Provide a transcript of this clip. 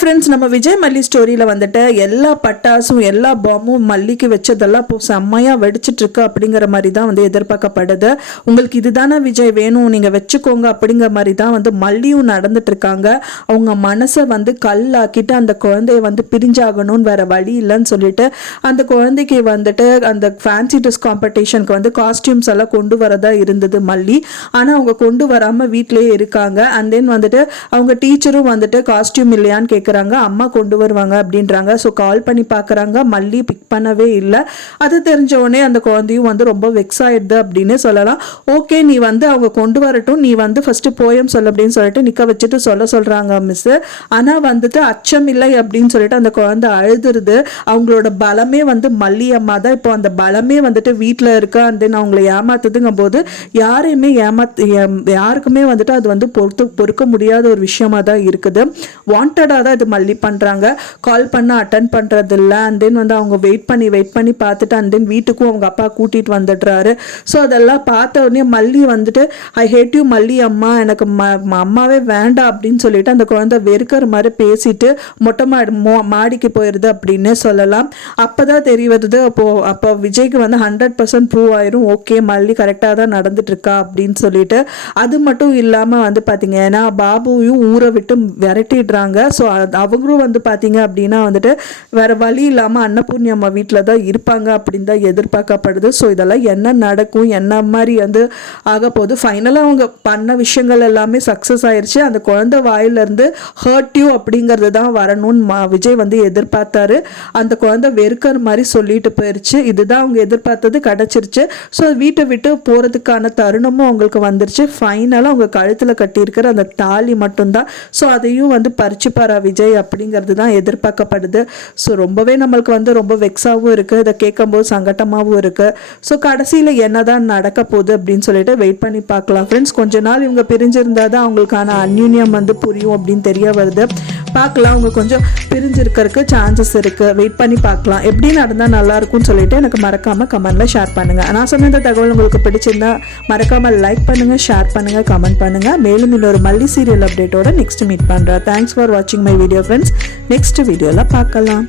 Friends, நம்ம விஜய் மல்லி ஸ்டோரியில் வந்துட்டு எல்லா பட்டாசும் எல்லா பாம்பும் மல்லிக்கு வச்சதெல்லாம் இப்போ செம்மையாக வெடிச்சிட்டு இருக்கு அப்படிங்கிற மாதிரி தான் வந்து எதிர்பார்க்கப்படுது. உங்களுக்கு இதுதானே விஜய் வேணும், நீங்கள் வச்சுக்கோங்க அப்படிங்கிற மாதிரி தான் வந்து மல்லியும் நடந்துட்டு இருக்காங்க. அவங்க மனசை வந்து கல்லாக்கிட்டு அந்த குழந்தைய வந்து பிரிஞ்சாகணும்னு வேற வழி இல்லைன்னு சொல்லிட்டு அந்த குழந்தைக்கு வந்துட்டு அந்த ஃபேன்சி ட்ரெஸ் காம்படிஷனுக்கு வந்து காஸ்டியூம்ஸ் எல்லாம் கொண்டு வரதா இருந்தது மல்லி. ஆனால் அவங்க கொண்டு வராமல் வீட்டிலேயே இருக்காங்க. அண்ட் தென் வந்துட்டு அவங்க டீச்சரும் வந்துட்டு காஸ்டியூம் இல்லையான்னு கேட்குறாங்க. அம்மா கொண்டு வருவாங்க அப்படின்றாங்க. ஸோ கால் பண்ணி பார்க்குறாங்க, மல்லி பிக் பண்ணவே இல்லை. அது தெரிஞ்ச உடனே அந்த குழந்தையும் வந்து ரொம்ப வெக்ஸ் ஆயிடுது அப்படின்னு சொல்லலாம். ஓகே, நீ வந்து அவங்க கொண்டு வரட்டும், நீ வந்து ஃபர்ஸ்ட் போயம் சொல்ல அப்படின்னு சொல்லிட்டு நிற்க வச்சுட்டு சொல்கிறாங்க மிஸ். ஆனால் வந்துட்டு அச்சம் இல்லை அப்படின்னு சொல்லிட்டு அந்த குழந்தை அழுதுருது. அவங்களோட பலமே வந்து மல்லி அம்மா தான். இப்போ அந்த பலமே வந்துட்டு வீட்டில் இருக்கா. அண்ட் தென் அவங்களை ஏமாத்துதுங்கும் போது யாருக்குமே வந்துட்டு அது வந்து பொறுக்க முடியாத ஒரு விஷயமா தான் இருக்குது. வாண்டடாக தான் இது மல்லி பண்ணுறாங்க. கால் பண்ண அட்டன் பண்ணுறது இல்லை. அண்ட் தென் வந்து அவங்க வெயிட் பண்ணி பார்த்துட்டு அண்ட் தென் வீட்டுக்கும் அவங்க அப்பா கூட்டிகிட்டு வந்துடுறாரு. ஸோ அதெல்லாம் பார்த்த உடனே மல்லி வந்துட்டு ஐ ஹேட் யூ மல்லி அம்மா, எனக்கு அம்மாவே வேண்டாம் அப்படின்னு சொல்லிட்டு அந்த குழந்தை வெறுக்கிற மாதிரி பேசிட்டு மொட்டை மாடிக்கு போயிடுது அப்படின்னு சொல்லலாம். அப்போ தான் தெரிய வருது. அப்போ விஜய்க்கு வந்து 100% ப்ரூவ் ஆயிரும், ஓகே மல்லி கரெக்டாக தான் நடந்துட்டு இருக்கா அப்படின்னு சொல்லிட்டு. அது மட்டும் இல்லாமல் வந்து பார்த்தீங்கன்னா பாபுவையும் ஊரை விட்டு விரட்டிடுறாங்க. ஸோ அவங்களும் வந்து பார்த்தீங்க அப்படின்னா வந்துட்டு வேற வழி இல்லாமல் அன்னபூர்ணி அம்மா வீட்டில் தான் இருப்பாங்க அப்படின்னு தான் எதிர்பார்க்கப்படுது. ஸோ இதெல்லாம் என்ன நடக்கும், என்ன மாதிரி வந்து ஆக போகுது. ஃபைனலாக அவங்க பண்ண விஷயங்கள் எல்லாமே சக்ஸஸ் ஆயிடுச்சு. அந்த குழந்தை வாயிலிருந்து ஹர்ட் யூ அப்படிங்கிறது தான் வரணும்னு விஜய் வந்து எதிர்பார்த்தாரு. அந்த குழந்தை வெறுக்கிற மாதிரி சொல்லிட்டு போயிடுச்சு. இதுதான் அவங்க எதிர்பார்த்தது, கிடச்சிருச்சு. ஸோ வீட்டை விட்டு போகிறதுக்கான தருணமும் அவங்களுக்கு வந்துருச்சு. ஃபைனலாக அவங்க கழுத்தில் கட்டியிருக்கிற அந்த தாலி மட்டும்தான். ஸோ அதையும் வந்து பறிச்சுப்பாரா விஜய் அப்படிங்கிறது தான் எதிர்பார்க்கப்படுது. ஸோ ரொம்பவே நம்மளுக்கு வந்து ரொம்ப வெக்ஸாகவும் இருக்குது, இதை கேட்கும்போது சங்கட்டமாகவும் இருக்குது. ஸோ கடைசியில் என்னதான் நடக்க போகுது அப்படின்னு சொல்லிட்டு வெயிட் பண்ணி பார்க்கலாம் ஃப்ரெண்ட்ஸ். கொஞ்ச நாள் இவங்க பிரிஞ்சிருந்தா தான் அவங்களுக்கான அந்யூன்யம் வந்து புரியும் அப்படின்னு தெரிய வருது. பார்க்கலாம், அவங்க கொஞ்சம் பிரிஞ்சிருக்கிறதுக்கு சான்சஸ் இருக்குது. வெயிட் பண்ணி பார்க்கலாம் எப்படி நடந்தால் நல்லாயிருக்கும்னு சொல்லிட்டு எனக்கு மறக்காமல் கமெண்ட்டில் ஷேர் பண்ணுங்கள். நான் சொன்ன இந்த தகவல் உங்களுக்கு பிடிச்சிருந்தா மறக்காமல் லைக் பண்ணுங்கள், ஷேர் பண்ணுங்கள், கமெண்ட் பண்ணுங்கள். மேலும் இன்னொரு மல்லி சீரியல் அப்டேட்டோட நெக்ஸ்ட் மீட் பண்ணுறேன். தேங்க்ஸ் ஃபார் வாட்சிங் மை வீடியோ ஃப்ரெண்ட்ஸ். நெக்ஸ்ட் வீடியோவில் பார்க்கலாம்.